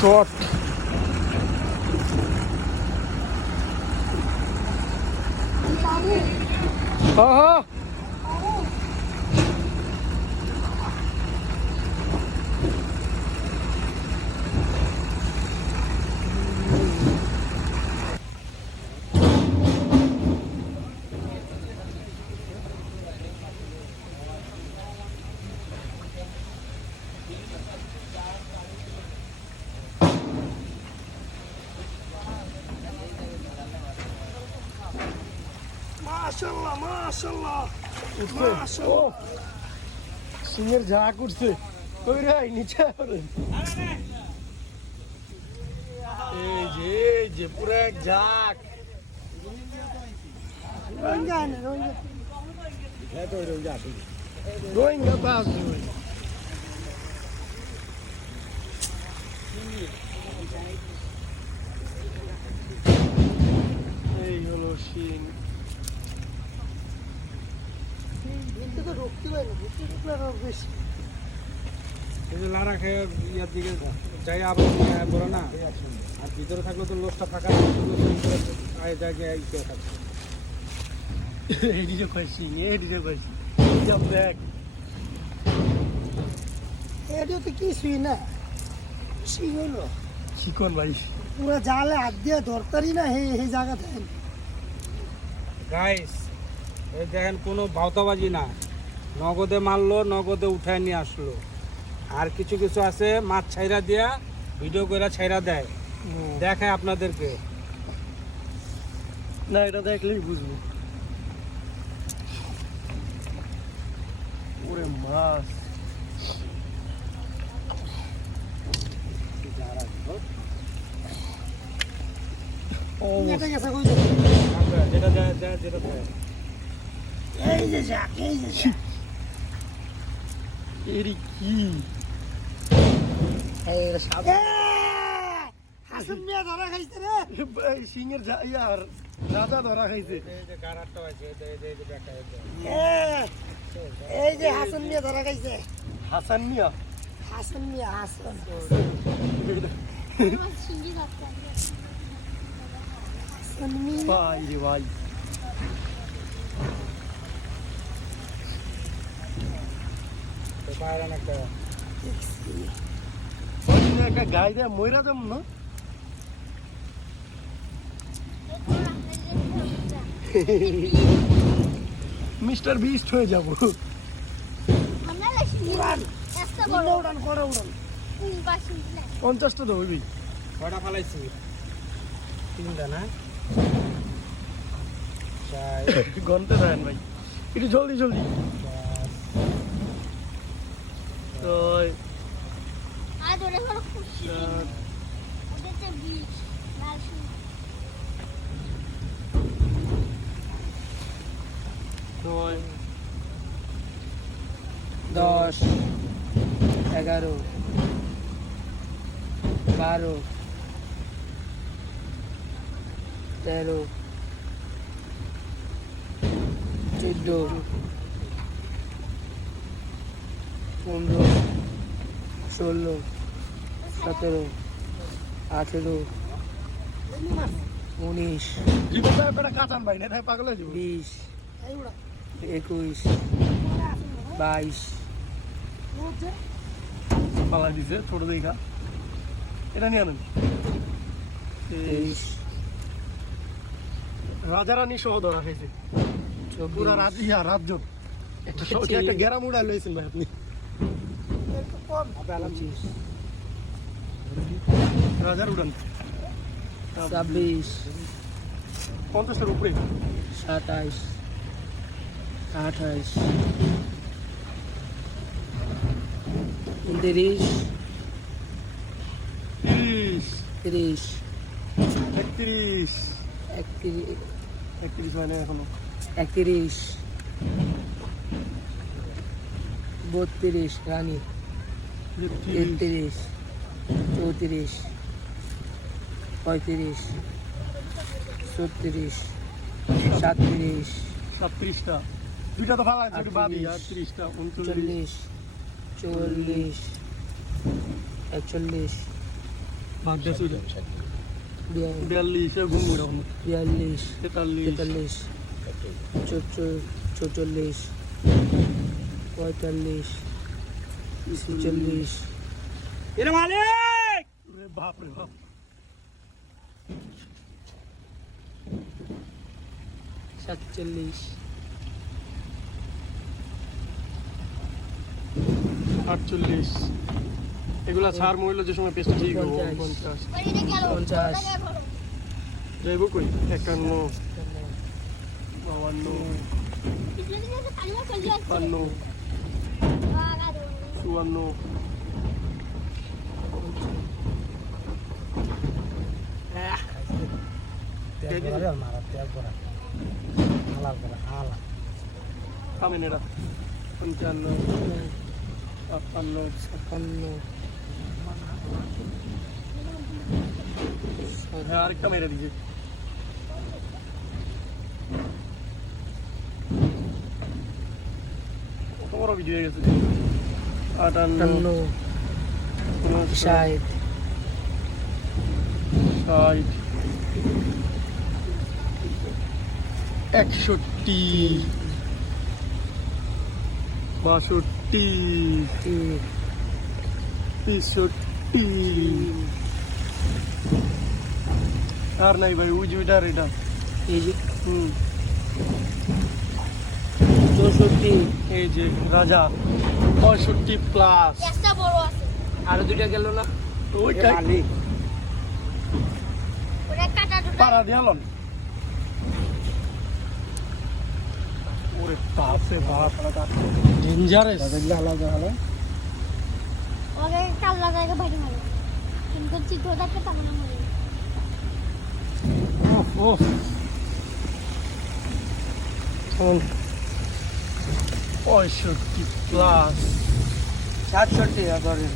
Shot. হ্যাঁ মাশাআল্লাহ মাশাআল্লাহ মাশাআল্লাহ, সিংহের ঝাঁক উঠছে। কই রে নিচে এই যে পুরো এক ঝাঁক। রোহিঙ্গা বাস এই হলো সিং। লারা খেয়ে ইয়ার দিকে যাই আবার বড় না, আর ভিতরে থাকলে তো লোকটা ফাঁকা জায়গায় থাকছে। এদিকে কয়েছি এদিকে কয়েছি দেখ, এটা তো কিছুই না, শিং হলো শিকন ভাই পুরো জালে হাত দিয়ে ধরতারি না এই জায়গা থেকে। গাইস এই দেখেন কোনো ভাওতাবাজি না, নগদে মারলো, নগদে উঠায় নিয়ে আসলো। আর কিছু কিছু আছে মাছ ছাইরা দিয়া ভিডিও করে ছাইরা দেয়, দেখায় আপনাদেরকে। না এটা দেখলেই বুঝবো। ওরে মাছ এটা গেছে কই যেটা দেয় যেটা দেয়। এই যে ঝাঁক, এই যে ঝাঁক। এরি কি হাসন মিয়া ধরা খাইছে রে। সিংহের ইয়ার রাজা ধরা খাইছে। এই যে গাড়াটা আছে এই যে দেখা এই যে হাসন মিয়া ধরা খাইছে। হাসান মিয়া হাসন মিয়া হাসন হাসন মিয়া। ভাই রে ভাই, তো বাইরে একটা একটা গাই দেয় ময়রা দেম না। মিস্টার বিস্ট হয়ে যাব। উড়ান করে উড়ান 50টা তো হইবি। কয়টা ফালাইছি? 3টা না? 4 গন্তে দেন ভাই, একটু জলদি জলদি। তো নয় 10 11 12 13 14 15 16 17 18 19 জীবনটা একটা কাঁচান ভাই না, তাই পাগল হয়ে যাবো। 20 21 22 পালা দিছে ছোট দেখা, এটা নিয়ে আনেন। 23 রাজা রানী সহ ধরা খাইছে পুরা 24 রাত রাজ্য। একটা গ্যারাম উড়াই লইছেন ভাই আপনি। 25 রাজার উড়ান 26 50টার উপরে। 27 28 29 30 30 31 31 31 হয় না এখনো। 31 32 রানী 33 34 35 36 37 37টা, দুইটা তো ভালো আছে একটু বাদি। 30টা 39 40 41 ভাগ্যে সুরে বিয়া- 42 ঘুমুড়া 42 43 43 44 45 46 এরে মালিক বাপ রে বাপ 47 48 এগুলা ছাড় মহিলা যে সময় পেস্ট ঠিক হবে 50 50 যাইব কই 51 52 53 54 থামেন এটা 55 56 হ্যাঁ আরেকটা মেরে দিয়েছে কত বড় ভিডিও হয়ে গেছে 58 60 61 62 63 আর নাই ভাই ওই জুইটার এটা এই যে হুম 64 এই যে রাজা 65 প্লাস আরো দুইটা গেল না ওইটা মালিক পাড়া দিয়ালন ওরে বাপ রে বাপ ডেঞ্জারাস আলাদা আলাদা ওহ 65 প্লাস 67 ধরেন